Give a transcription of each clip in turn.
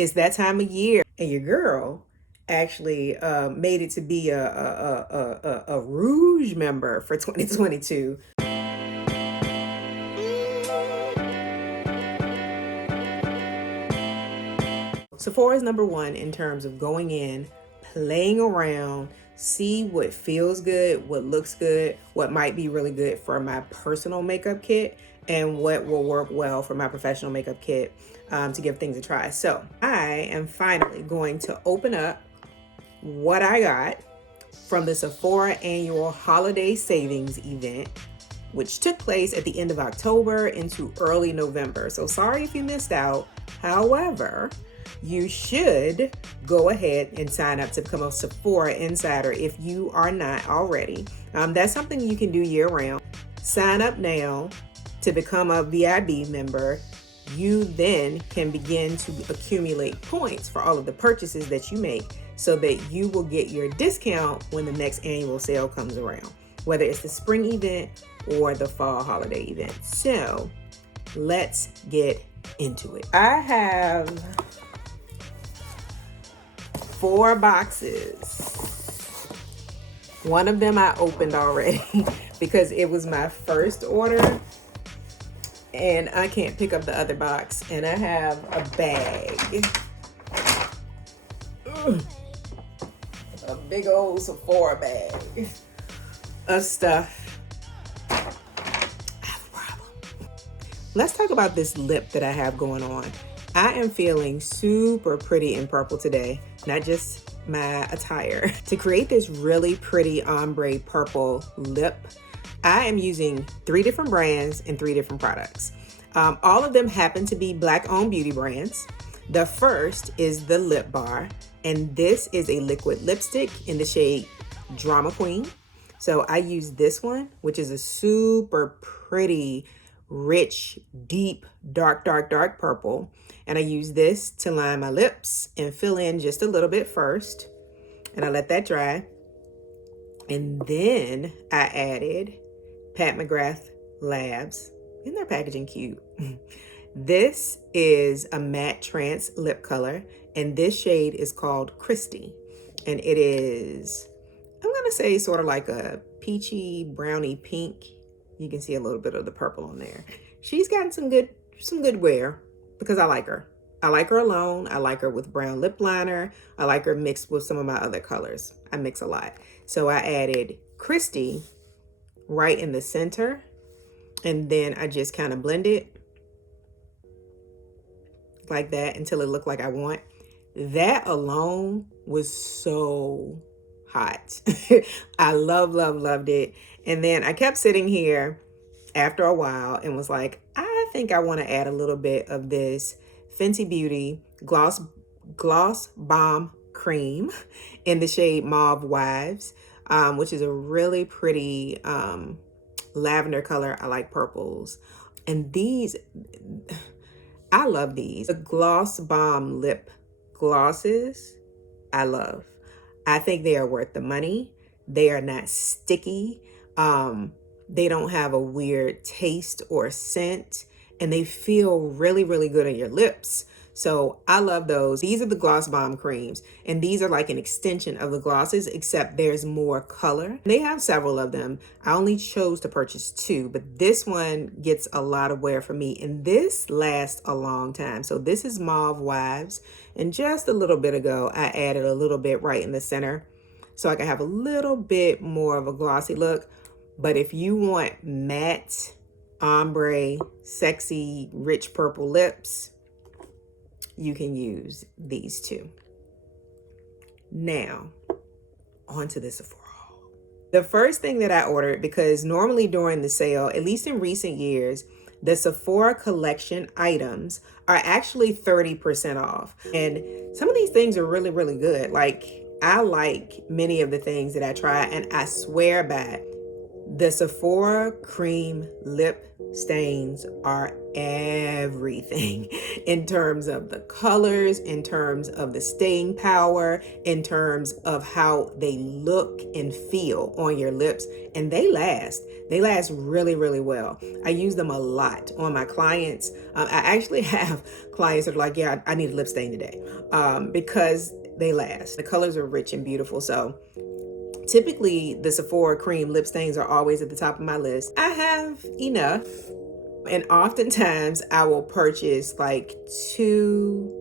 It's that time of year, and your girl actually made it to be a Rouge member for 2022. Sephora is number one in terms of going in, playing around, see what feels good, what looks good, what might be really good for my personal makeup kit, and what will work well for my professional makeup kit, to give things a try. So I am finally going to open up what I got from the Sephora annual holiday savings event, which took place at the end of October into early November. So sorry if you missed out. However, you should go ahead and sign up to become a Sephora Insider if you are not already. That's something you can do year round. Sign up now to become a VIB member. You then can begin to accumulate points for all of the purchases that you make so that you will get your discount when the next annual sale comes around, whether it's the spring event or the fall holiday event. So let's get into it. I have 4 boxes. One of them I opened already because it was my first order and I can't pick up the other box. And I have a bag. A big old Sephora bag of stuff. I have a problem. Let's talk about this lip that I have going on. I am feeling super pretty in purple today, not just my attire. To create this really pretty ombre purple lip, I am using 3 different brands and 3 different products. All of them happen to be Black-owned beauty brands. The first is the Lip Bar, and this is a liquid lipstick in the shade Drama Queen. So I use this one, which is a super pretty, rich, deep, dark purple. And I use this to line my lips and fill in just a little bit first. And I let that dry. And then I added Pat McGrath Labs. Isn't their packaging cute? This is a MatteTrance lip color. And this shade is called Christy. And it is, I'm going to say, sort of like a peachy, browny pink. You can see a little bit of the purple on there. She's gotten some good wear because I like her. I like her alone. I like her with brown lip liner. I like her mixed with some of my other colors. I mix a lot. So I added Christy right in the center. And then I just kind of blend it like that until it looked like I want. That alone was so hot. I loved it. And then I kept sitting here after a while and was like, I think I want to add a little bit of this Fenty Beauty Gloss Bomb Cream in the shade Mauve Wives, which is a really pretty lavender color. I like purples. And these, I love these. The Gloss Bomb lip glosses, I love. I think they are worth the money. They are not sticky. They don't have a weird taste or scent, and they feel really good on your lips. So I love those. These are the Gloss Bomb creams, and these are like an extension of the glosses, except there's more color. They have several of them. I only chose to purchase 2, but this one gets a lot of wear for me, and this lasts a long time. So this is Mauve Wives, and just a little bit ago, I added a little bit right in the center so I can have a little bit more of a glossy look. But if you want matte, ombre, sexy, rich purple lips, you can use these 2. Now, on to the Sephora. The first thing that I ordered, because normally during the sale, at least in recent years, the Sephora collection items are actually 30% off. And some of these things are really good. Like, I like many of the things that I try, and I swear by The Sephora cream lip stains are everything in terms of the colors, in terms of the staying power, in terms of how they look and feel on your lips, and they last. They last really, really well. I use them a lot on my clients. I actually have clients that are like, yeah, I need a lip stain today, because they last. The colors are rich and beautiful. So typically the Sephora cream lip stains are always at the top of my list. I have enough, and oftentimes I will purchase like 2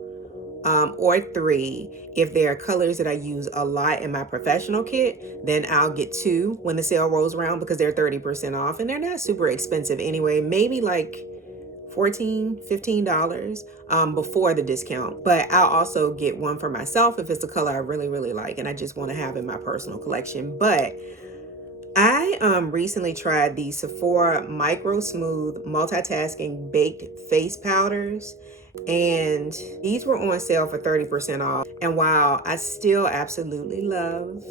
or 3. If there are colors that I use a lot in my professional kit, then I'll get 2 when the sale rolls around, because they're 30% off and they're not super expensive anyway. Maybe like $14, $15 before the discount. But I'll also get one for myself if it's a color I really, really like and I just want to have in my personal collection. But I recently tried the Sephora Micro Smooth Multitasking Baked Face Powders, and these were on sale for 30% off. And while I still absolutely love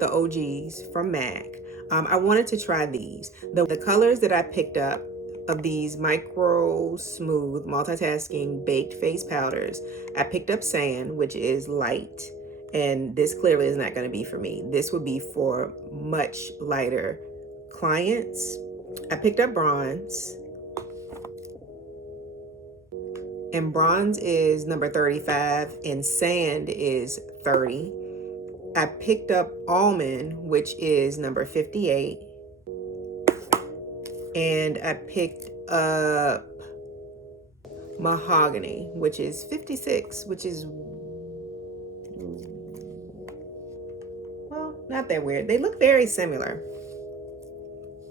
the OGs from MAC, I wanted to try these. The colors that I picked up of these Micro Smooth Multitasking Baked Face Powders, I picked up Sand, which is light, and this clearly is not going to be for me. This would be for much lighter clients. I picked up Bronze, and Bronze is number 35 and Sand is 30. I picked up Almond, which is number 58. And I picked up Mahogany, which is 56, which is, well, not that weird. They look very similar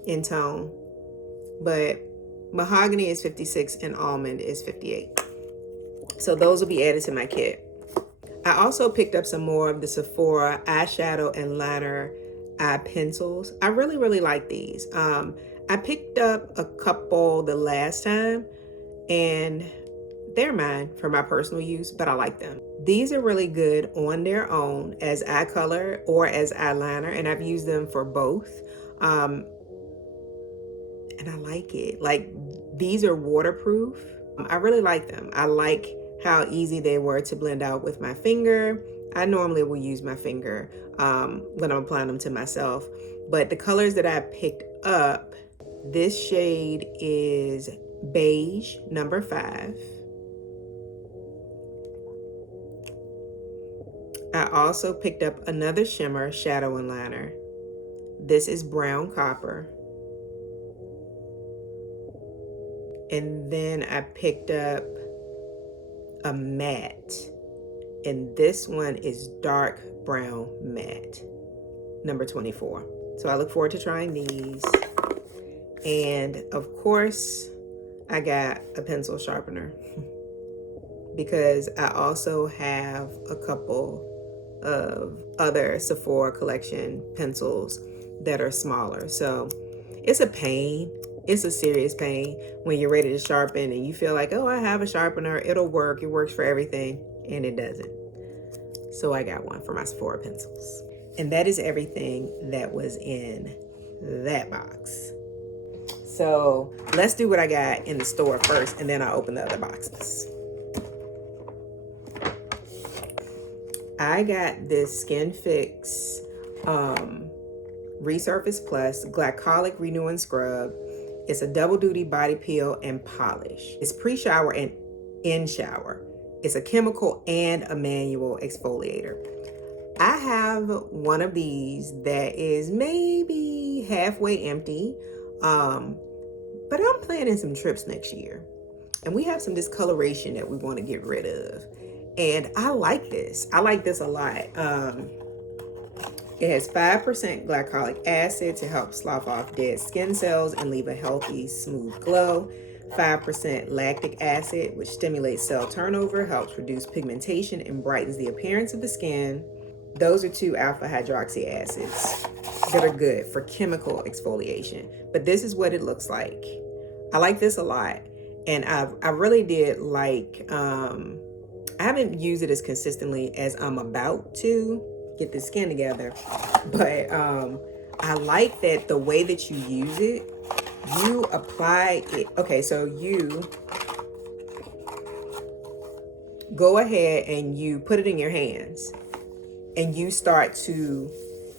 in tone, but Mahogany is 56 and Almond is 58. So those will be added to my kit. I also picked up some more of the Sephora eyeshadow and liner eye pencils. I really, really like these. I picked up a couple the last time and they're mine for my personal use, but I like them. These are really good on their own as eye color or as eyeliner, and I've used them for both. And I like it. Like, these are waterproof. I really like them. I like how easy they were to blend out with my finger. I normally will use my finger when I'm applying them to myself. But the colors that I picked up, this shade is Beige, number 5. I also picked up another shimmer shadow and liner. This is Brown Copper. And then I picked up a matte, and this one is Dark Brown Matte, number 24. So I look forward to trying these. And of course, I got a pencil sharpener because I also have a couple of other Sephora collection pencils that are smaller. So it's a pain. It's a serious pain when you're ready to sharpen and you feel like, oh, I have a sharpener, it'll work, it works for everything, and it doesn't. So I got one for my Sephora pencils. And that is everything that was in that box. So let's do what I got in the store first, and then I'll open the other boxes. I got this SkinFix Resurface Plus Glycolic Renewing Scrub. It's a double duty body peel and polish. It's pre-shower and in shower. It's a chemical and a manual exfoliator. I have one of these that is maybe halfway empty, but I'm planning some trips next year. And we have some discoloration that we want to get rid of. And I like this. I like this a lot. It has 5% glycolic acid to help slough off dead skin cells and leave a healthy, smooth glow. 5% lactic acid, which stimulates cell turnover, helps reduce pigmentation, and brightens the appearance of the skin. Those are 2 alpha hydroxy acids that are good for chemical exfoliation. But this is what it looks like. I like this a lot. And I really did like, I haven't used it as consistently as I'm about to get the skin together, but I like that the way that you use it, you apply it. Okay, so you go ahead and you put it in your hands and you start to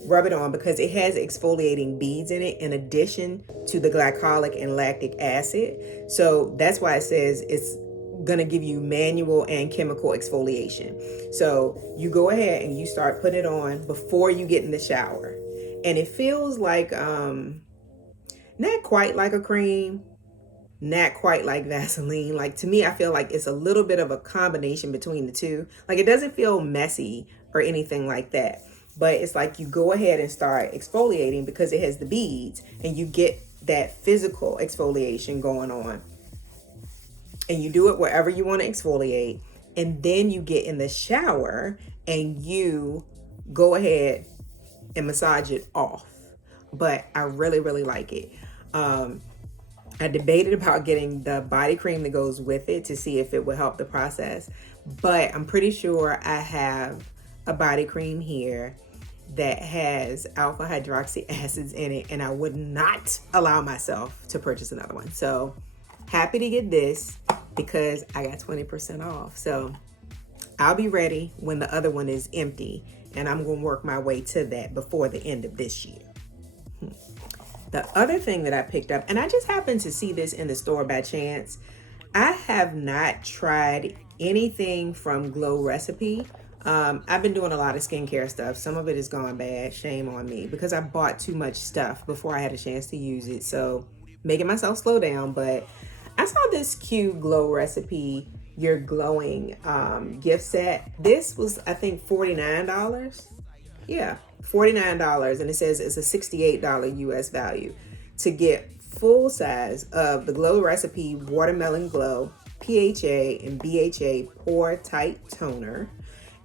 rub it on because it has exfoliating beads in it in addition to the glycolic and lactic acid. So that's why it says it's gonna give you manual and chemical exfoliation. So you go ahead and you start putting it on before you get in the shower. And it feels like, not quite like a cream, not quite like Vaseline. Like, to me, I feel like it's a little bit of a combination between the two. Like, it doesn't feel messy or anything like that, but it's like you go ahead and start exfoliating because it has the beads and you get that physical exfoliation going on. And you do it wherever you want to exfoliate. And then you get in the shower and you go ahead and massage it off. But I really, really like it. I debated about getting the body cream that goes with it to see if it would help the process, but I'm pretty sure I have a body cream here that has alpha hydroxy acids in it, and I would not allow myself to purchase another one. So happy to get this because I got 20% off. So I'll be ready when the other one is empty, and I'm going to work my way to that before the end of this year. The other thing that I picked up, and I just happened to see this in the store by chance, I have not tried anything from Glow Recipe. I've been doing a lot of skincare stuff. Some of it has gone bad, shame on me, because I bought too much stuff before I had a chance to use it. So making myself slow down, but I saw this cute Glow Recipe You're Glowing gift set. This was, I think, $49. Yeah, $49, and it says it's a $68 US value to get full size of the Glow Recipe Watermelon Glow PHA and BHA Pore Tight Toner,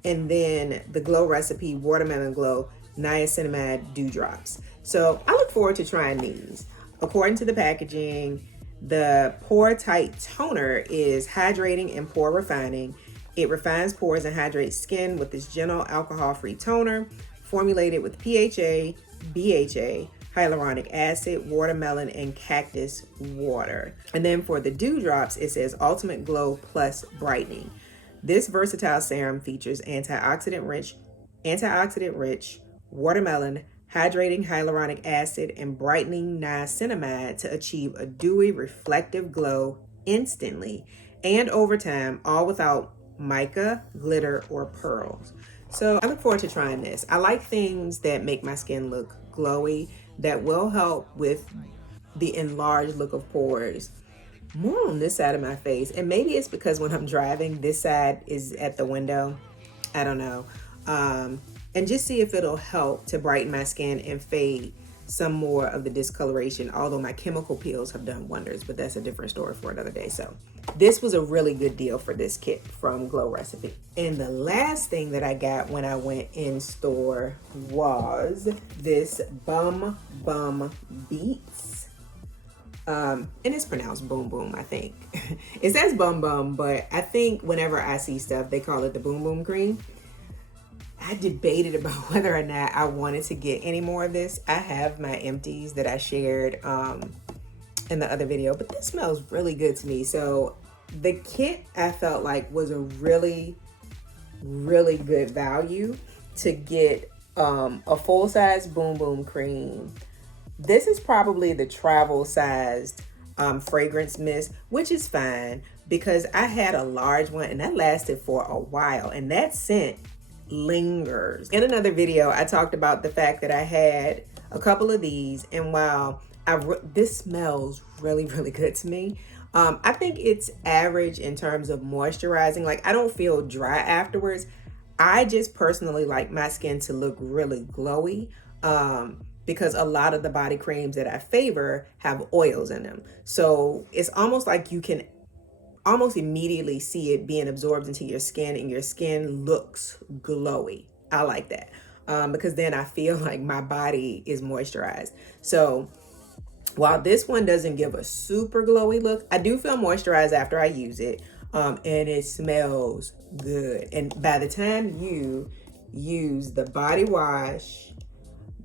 and then the Glow Recipe Watermelon Glow Niacinamide Dewdrops. So I look forward to trying these. According to the packaging, the Pore Tight Toner is hydrating and pore refining. It refines pores and hydrates skin with this gentle alcohol-free toner formulated with PHA, BHA, hyaluronic acid, watermelon, and cactus water. And then for the dewdrops, it says Ultimate Glow Plus Brightening. This versatile serum features antioxidant-rich, watermelon, hydrating hyaluronic acid, and brightening niacinamide to achieve a dewy, reflective glow instantly and over time, all without mica, glitter, or pearls. So I look forward to trying this. I like things that make my skin look glowy, that will help with the enlarged look of pores. More on this side of my face. And maybe it's because when I'm driving, this side is at the window. I don't know. And just see if it'll help to brighten my skin and fade some more of the discoloration, although my chemical peels have done wonders, but that's a different story for another day. So this was a really good deal for this kit from Glow Recipe. And the last thing that I got when I went in store was this Bum Beats. And it's pronounced Boom Boom, I think. It says Bum Bum, but I think whenever I see stuff, they call it the Boom Boom Cream. I debated about whether or not I wanted to get any more of this. I have my empties that I shared in the other video, but this smells really good to me. So the kit I felt like was a really, really good value to get a full-size Boom Boom Cream. This is probably the travel-sized fragrance mist, which is fine because I had a large one and that lasted for a while, and that scent lingers. In another video, I talked about the fact that I had a couple of these, and while this smells really, really good to me. I think it's average in terms of moisturizing. Like, I don't feel dry afterwards. I just personally like my skin to look really glowy because a lot of the body creams that I favor have oils in them. So it's almost like you can almost immediately see it being absorbed into your skin, and your skin looks glowy. I like that because then I feel like my body is moisturized. So while this one doesn't give a super glowy look, I do feel moisturized after I use it, and it smells good. And by the time you use the body wash,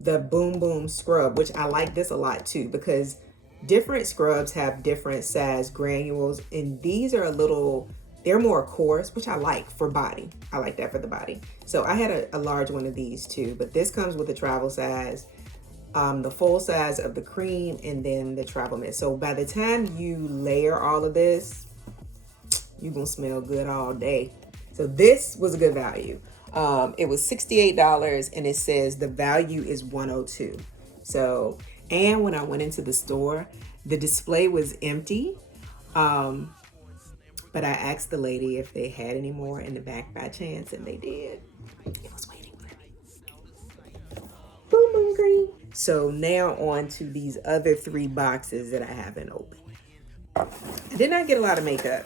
the Boom Boom scrub, which I like this a lot too, because different scrubs have different size granules, and these are they're more coarse, which I like for body. I like that for the body. So I had a large one of these too, but this comes with the travel size, the full size of the cream, and then the travel mist. So by the time you layer all of this, you're gonna smell good all day. So this was a good value. It was $68, and it says the value is $102. So, and when I went into the store, the display was empty. But I asked the lady if they had any more in the back by chance, and they did. It was waiting for me. Boom, boom, green. So now on to these other 3 boxes that I haven't opened. I did not get a lot of makeup.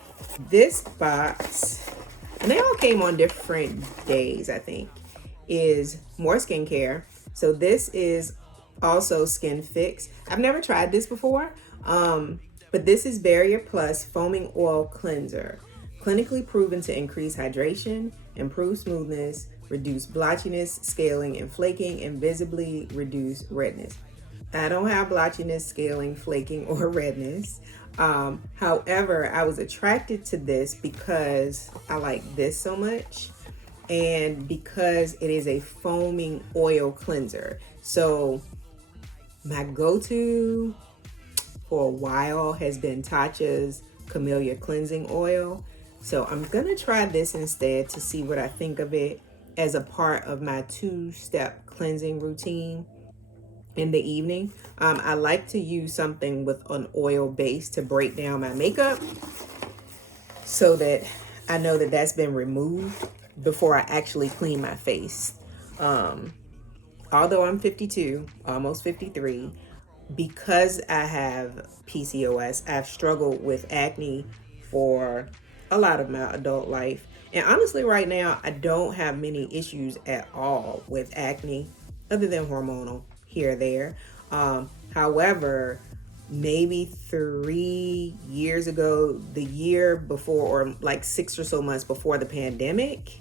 This box, and they all came on different days, I think, is more skincare. So this is also SkinFix. I've never tried this before, but this is Barrier Plus Foaming Oil Cleanser. Clinically proven to increase hydration, improve smoothness, reduce blotchiness, scaling, and flaking, and visibly reduce redness. I don't have blotchiness, scaling, flaking, or redness. However, I was attracted to this because I like this so much, and because it is a foaming oil cleanser. So my go-to for a while has been Tatcha's Camellia Cleansing Oil. So I'm gonna try this instead to see what I think of it as a part of my 2-step cleansing routine in the evening. I like to use something with an oil base to break down my makeup so that I know that that's been removed before I actually clean my face. Although I'm 52, almost 53, because I have PCOS, I've struggled with acne for a lot of my adult life. And honestly, right now, I don't have many issues at all with acne, other than hormonal here or there. However, maybe 3 years ago, the year before, or like 6 or so months before the pandemic,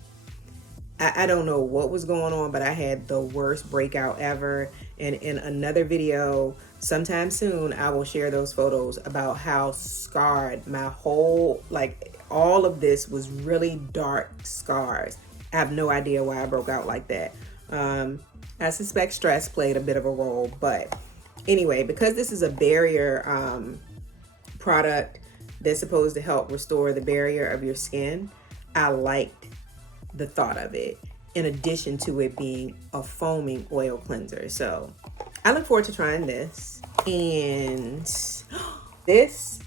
I don't know what was going on, but I had the worst breakout ever. And in another video sometime soon, I will share those photos about how scarred my whole, like all of this was really dark scars. I have no idea why I broke out like that. I suspect stress played a bit of a role, but anyway, because this is a barrier product that's supposed to help restore the barrier of your skin, I liked the thought of it, in addition to it being a foaming oil cleanser. So I look forward to trying this. And this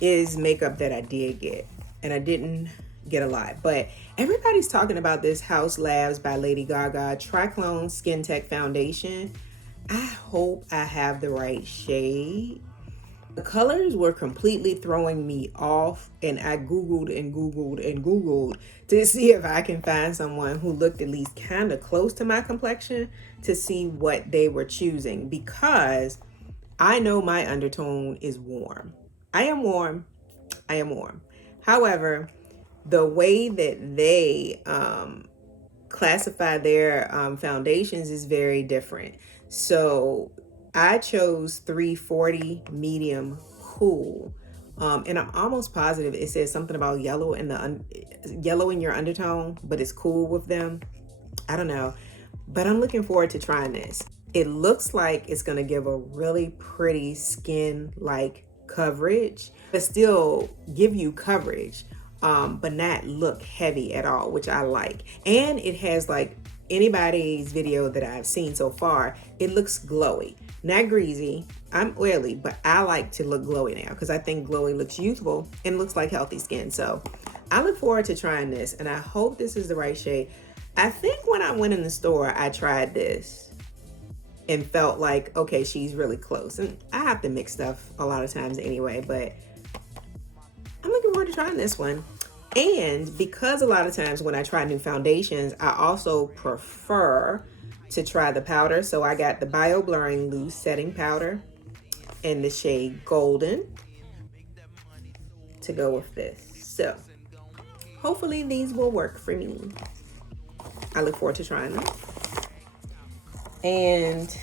is makeup that I did get, and I didn't get a lot, but everybody's talking about this Haus Labs by Lady Gaga Triclone Skin Tech Foundation. I hope I have the right shade. The colors were completely throwing me off, and I Googled and Googled and Googled to see if I can find someone who looked at least kind of close to my complexion to see what they were choosing, because I know my undertone is warm. I am warm. I am warm. However, the way that they classify their foundations is very different. So I chose 340 medium cool, and I'm almost positive it says something about yellow in yellow in your undertone, but it's cool with them. I don't know, but I'm looking forward to trying this. It looks like it's gonna give a really pretty skin-like coverage, but still give you coverage, but not look heavy at all, which I like. And it has, like anybody's video that I've seen so far, it looks glowy, not greasy. I'm oily, but I like to look glowy now because I think glowy looks youthful and looks like healthy skin. So I look forward to trying this, and I hope this is the right shade. I think when I went in the store, I tried this and felt like, okay, she's really close. And I have to mix stuff a lot of times anyway, but I'm looking forward to trying this one. And because a lot of times when I try new foundations, I also prefer to try the powder. So I got the Bio Blurring Loose Setting Powder in the shade Golden to go with this. So hopefully these will work for me. I look forward to trying them. And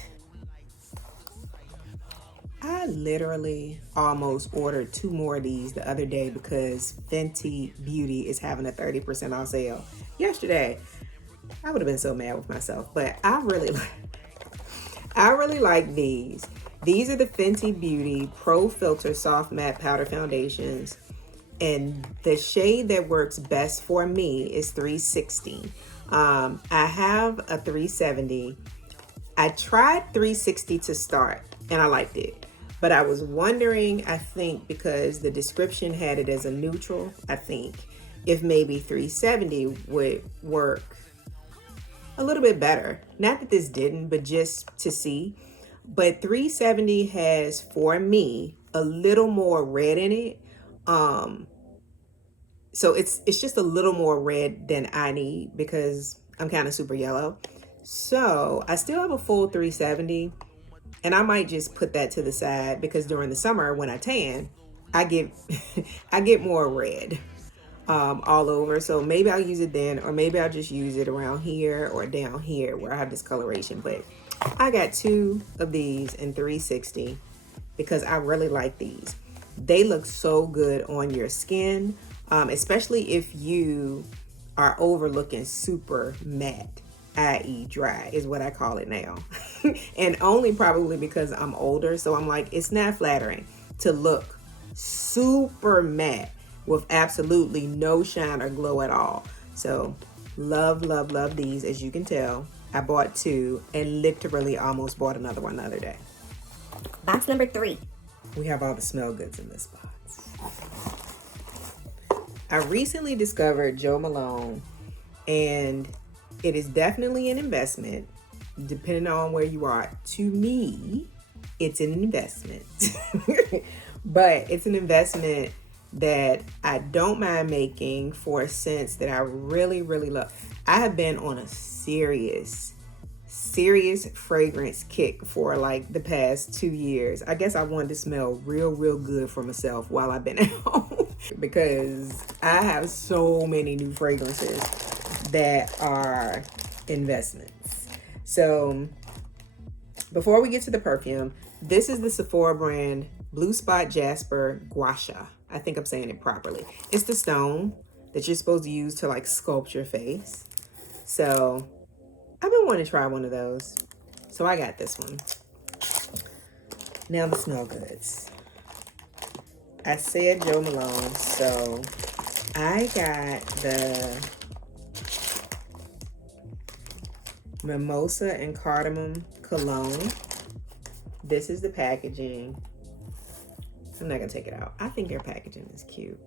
I literally almost ordered 2 more of these the other day because Fenty Beauty is having a 30% off sale yesterday. I would have been so mad with myself, but I really like these. These are the Fenty Beauty Pro Filter Soft Matte Powder Foundations. And the shade that works best for me is 360. I have a 370. I tried 360 to start and I liked it. But I was wondering, I think because the description had it as a neutral, I think if maybe 370 would work a little bit better. Not that this didn't, but just to see. But 370 has, for me, a little more red in it. So it's just a little more red than I need because I'm kind of super yellow. So I still have a full 370, and I might just put that to the side because during the summer when I tan, I get I get more red all over. So maybe I'll use it then, or maybe I'll just use it around here or down here where I have discoloration. But I got 2 of these in 360 because I really like these. They look so good on your skin, especially if you are overlooking super matte, i.e. dry is what I call it now. And only probably because I'm older, so I'm like, it's not flattering to look super matte with absolutely no shine or glow at all. So love, love, love these. As you can tell, I bought 2 and literally almost bought another one the other day. Box number 3. We have all the smell goods in this box. I recently discovered Jo Malone, and it is definitely an investment, depending on where you are. To me, it's an investment. But it's an investment that I don't mind making for a scent that I really, really love. I have been on a serious fragrance kick for like the past 2 years. I guess I wanted to smell real good for myself while I've been at home because I have so many new fragrances that are investments. So before we get to the perfume, this is the Sephora brand Blue Spot Jasper Gua Sha. I think I'm saying it properly. It's the stone that you're supposed to use to like sculpt your face. So I've been wanting to try one of those. So I got this one. Now the smell goods. I said Jo Malone, so I got the Mimosa and Cardamom Cologne. This is the packaging. I'm not gonna take it out. I think their packaging is cute.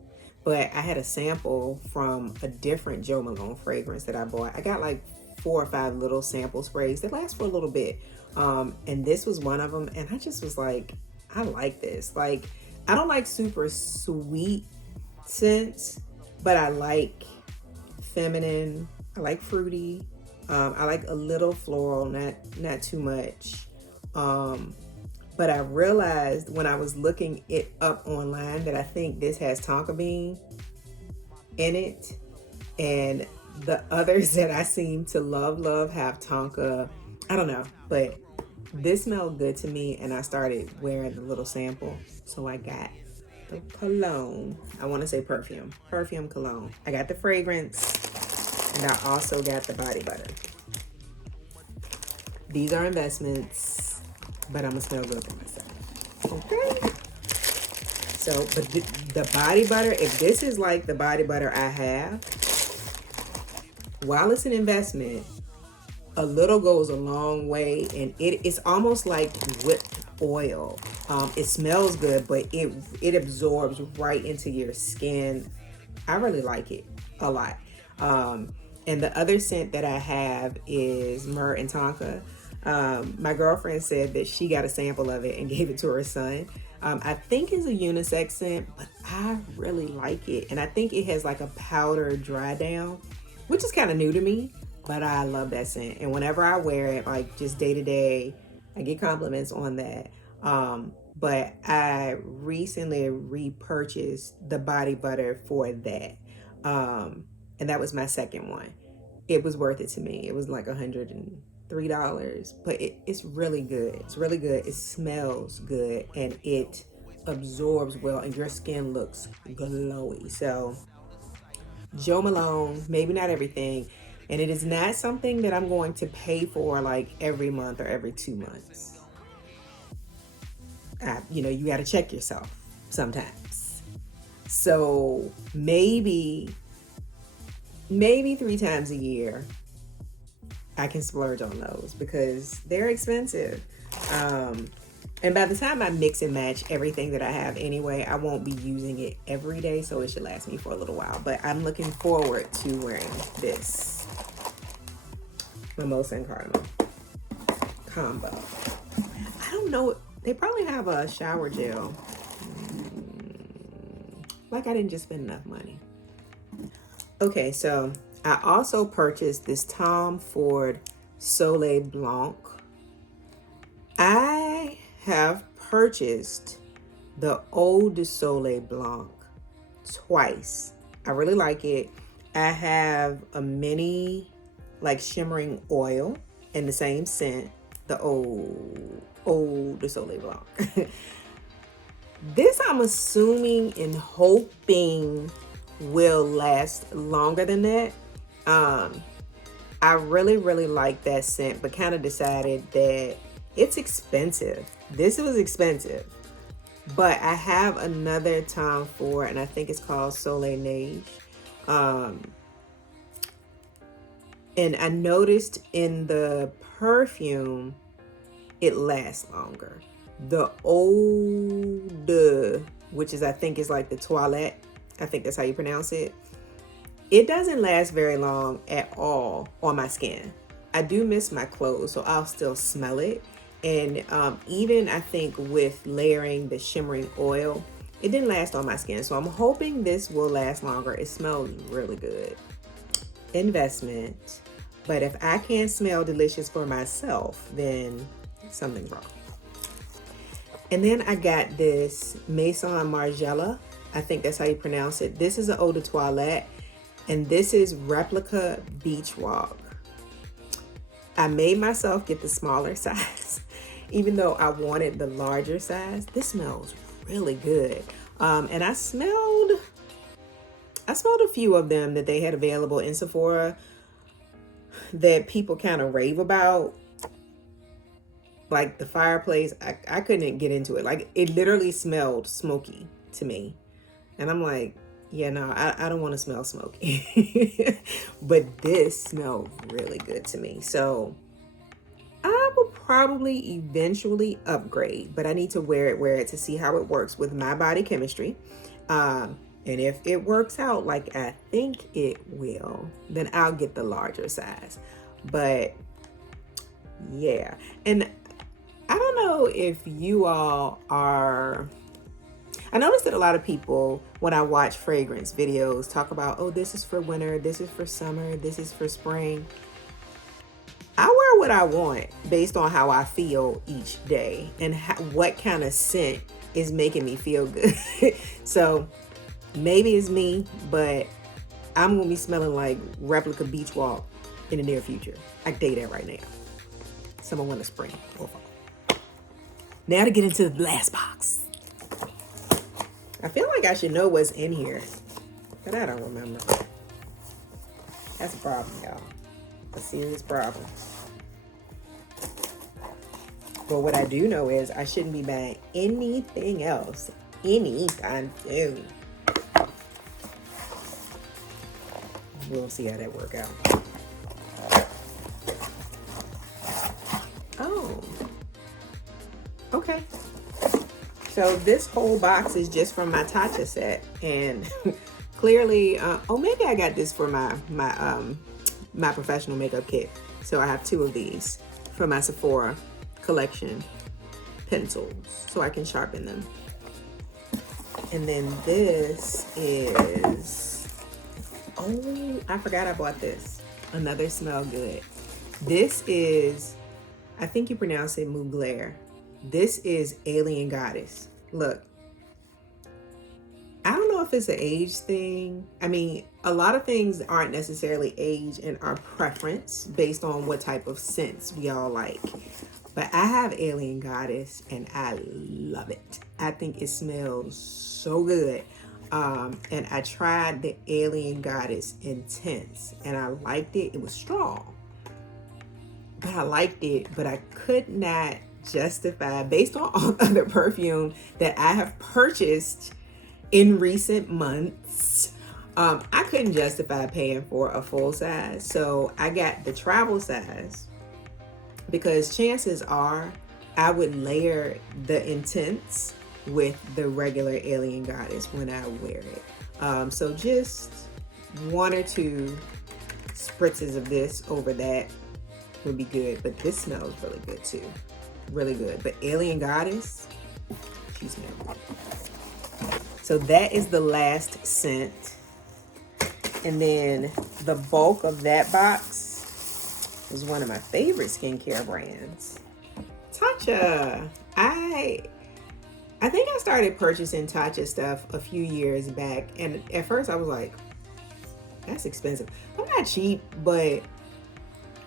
But I had a sample from a different Jo Malone fragrance that I bought. I got like 4 or 5 little sample sprays that last for a little bit. And this was one of them. And I just was like, I like this. Like, I don't like super sweet scents, but I like feminine. I like fruity. I like a little floral, not too much. But I realized when I was looking it up online that I think this has tonka bean in it. And the others that I seem to love have tonka. I don't know, but this smelled good to me and I started wearing the little sample. So I got the cologne. I want to say perfume cologne. I got the fragrance and I also got the body butter. These are investments, but I'm gonna smell good for myself. Okay. So, but the body butter, if this is like the body butter I have, while it's an investment, a little goes a long way, and it's almost like whipped oil. It smells good, but it absorbs right into your skin. I really like it a lot. And the other scent that I have is Myrrh and Tonka. My girlfriend said that she got a sample of it and gave it to her son. I think it's a unisex scent, but I really like it. And I think it has like a powder dry down, which is kind of new to me, but I love that scent. And whenever I wear it, like just day to day, I get compliments on that. But I recently repurchased the body butter for that. And that was my second one. It was worth it to me. It was like $130 $3, but it's really good. It's really good. It smells good and it absorbs well and your skin looks glowy. So Jo Malone, maybe not everything. And it is not something that I'm going to pay for like every month or every 2 months. You got to check yourself sometimes. So maybe 3 times a year I can splurge on those because they're expensive. And by the time I mix and match everything that I have anyway, I won't be using it every day, so it should last me for a little while. But I'm looking forward to wearing this Mimosa and Cardinal combo. I don't know, they probably have a shower gel. Like I didn't just spend enough money. Okay, so I also purchased this Tom Ford Soleil Blanc. I have purchased the Eau de Soleil Blanc twice. I really like it. I have a mini like shimmering oil in the same scent, the Eau de Soleil Blanc. This I'm assuming and hoping will last longer than that. I really like that scent, but kind of decided that it's expensive. This was expensive, but I have another Tom Ford and I think it's called Soleil Neige. And I noticed in the perfume, it lasts longer. The Eau de, which is, I think is like the toilette. I think that's how you pronounce it. It doesn't last very long at all on my skin. I do miss my clothes, so I'll still smell it. And even I think with layering the shimmering oil, it didn't last on my skin. So I'm hoping this will last longer. It smells really good. Investment. But if I can't smell delicious for myself, then something's wrong. And then I got this Maison Margiela. I think that's how you pronounce it. This is an eau de toilette. And this is Replica Beach Walk. I made myself get the smaller size, even though I wanted the larger size. This smells really good. And I smelled a few of them that they had available in Sephora that people kind of rave about. Like the fireplace, I couldn't get into it. Like it literally smelled smoky to me. And I'm like, yeah, no, I don't want to smell smoky. But this smelled really good to me. So I will probably eventually upgrade, but I need to wear it to see how it works with my body chemistry. And if it works out like I think it will, then I'll get the larger size. But yeah, and I don't know if you all are... I noticed that a lot of people, when I watch fragrance videos, talk about, oh, this is for winter, this is for summer, this is for spring. I wear what I want based on how I feel each day and what kind of scent is making me feel good. So maybe it's me, but I'm going to be smelling like Replica Beach Walk in the near future. I can tell you that right now. Summer, winter, spring, or fall. Now to get into the last box. I feel like I should know what's in here, but I don't remember. That's a problem, y'all. A serious problem. But what I do know is I shouldn't be buying anything else anytime soon. We'll see how that works out. Oh. Okay. So this whole box is just from my Tatcha set, and clearly, maybe I got this for my professional makeup kit. So I have 2 of these for my Sephora collection pencils, so I can sharpen them. And then this is, oh, I forgot I bought this. Another Smell Good. This is, I think you pronounce it Mugler. This is Alien Goddess. Look, I don't know if it's an age thing. I mean, a lot of things aren't necessarily age and our preference based on what type of scents we all like. But I have Alien Goddess and I love it. I think it smells so good. And I tried the Alien Goddess Intense and I liked it. It was strong, but I liked it, but I could not justify, based on all other perfume that I have purchased in recent months, I couldn't justify paying for a full size. So I got the travel size because chances are I would layer the Intense with the regular Alien Goddess when I wear it. So just 1 or 2 spritzes of this over that would be good. But this smells really good too. Really good. But Alien Goddess, she smells good. So that is the last scent. And then the bulk of that box is one of my favorite skincare brands, Tatcha. I think I started purchasing Tatcha stuff a few years back, and at first I was like, that's expensive. I'm not cheap, but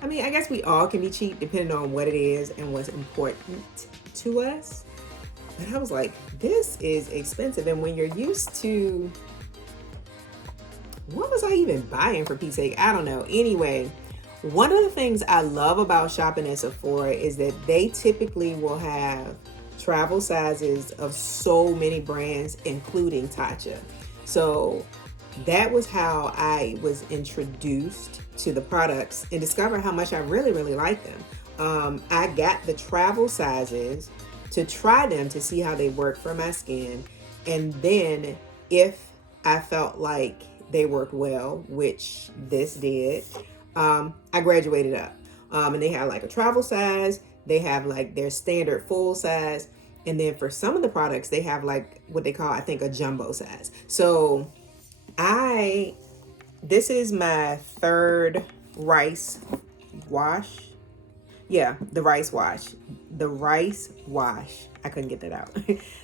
I mean, I guess we all can be cheap depending on what it is and what's important to us. But I was like, this is expensive. And when you're used to, what was I even buying for Pete's sake? I don't know. Anyway, one of the things I love about shopping at Sephora is that they typically will have travel sizes of so many brands, including Tatcha. So that was how I was introduced to the products and discovered how much I really, really like them. I got the travel sizes to try them to see how they work for my skin. And then if I felt like they worked well, which this did, I graduated up. And they have like a travel size, they have like their standard full size, and then for some of the products, they have like what they call, I think, a jumbo size. So this is my 3rd rice wash. Yeah, the rice wash. The rice wash. I couldn't get that out.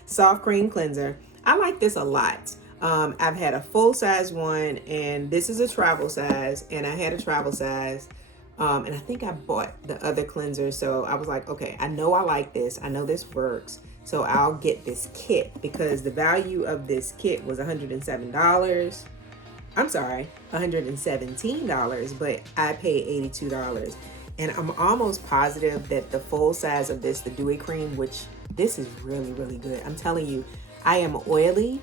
Soft cream cleanser. I like this a lot. I've had a full size one, and this is a travel size, and I had a travel size. And I think I bought the other cleanser. So I was like, okay, I know I like this. I know this works. So I'll get this kit because the value of this kit was $107. I'm sorry, $117, but I paid $82. And I'm almost positive that the full size of this, the Dewy Cream, which this is really, really good. I'm telling you, I am oily,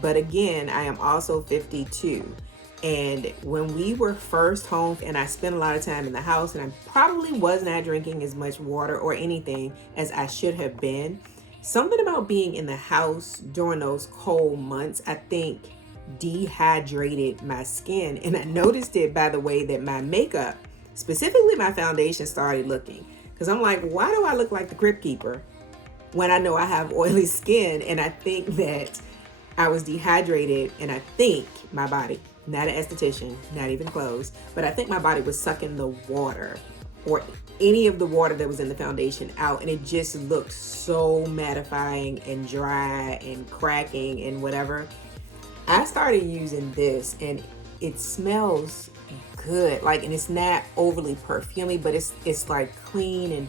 but again, I am also 52. And when we were first home, and I spent a lot of time in the house, and I probably was not drinking as much water or anything as I should have been. Something about being in the house during those cold months, I think, dehydrated my skin. And I noticed it by the way that my makeup, specifically my foundation, started looking. Because I'm like, why do I look like the Crypt Keeper when I know I have oily skin? And I think that I was dehydrated, and I think my body, not an esthetician, not even close, but I think my body was sucking the water or any of the water that was in the foundation out, and it just looked so mattifying and dry and cracking and whatever. I started using this, and it smells good, like, and it's not overly perfumey, but it's like clean and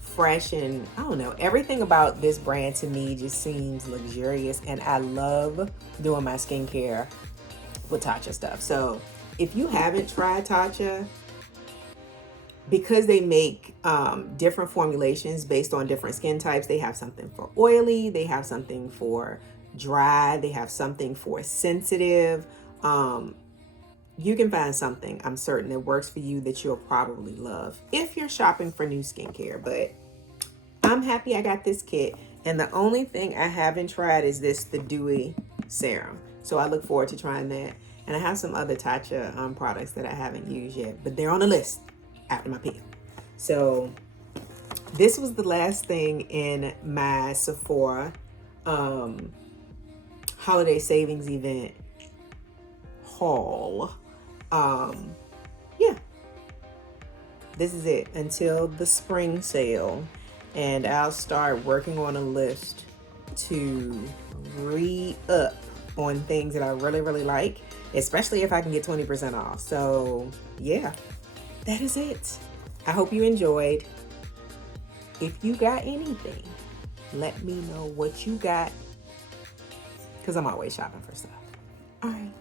fresh, and I don't know, everything about this brand to me just seems luxurious, and I love doing my skincare with Tatcha stuff. So if you haven't tried Tatcha, because they make different formulations based on different skin types, they have something for oily, they have something for dry, they have something for sensitive. You can find something, I'm certain, that works for you that you'll probably love if you're shopping for new skincare. But I'm happy I got this kit, and the only thing I haven't tried is the Dewy Serum. So I look forward to trying that. And I have some other Tatcha products that I haven't used yet, but they're on the list after my peel. So this was the last thing in my Sephora holiday savings event haul. Yeah, this is it until the spring sale, and I'll start working on a list to re-up on things that I really, really like, especially if I can get 20% off. So yeah, that is it. I hope you enjoyed. If you got anything, let me know what you got, because I'm always shopping for stuff. All right.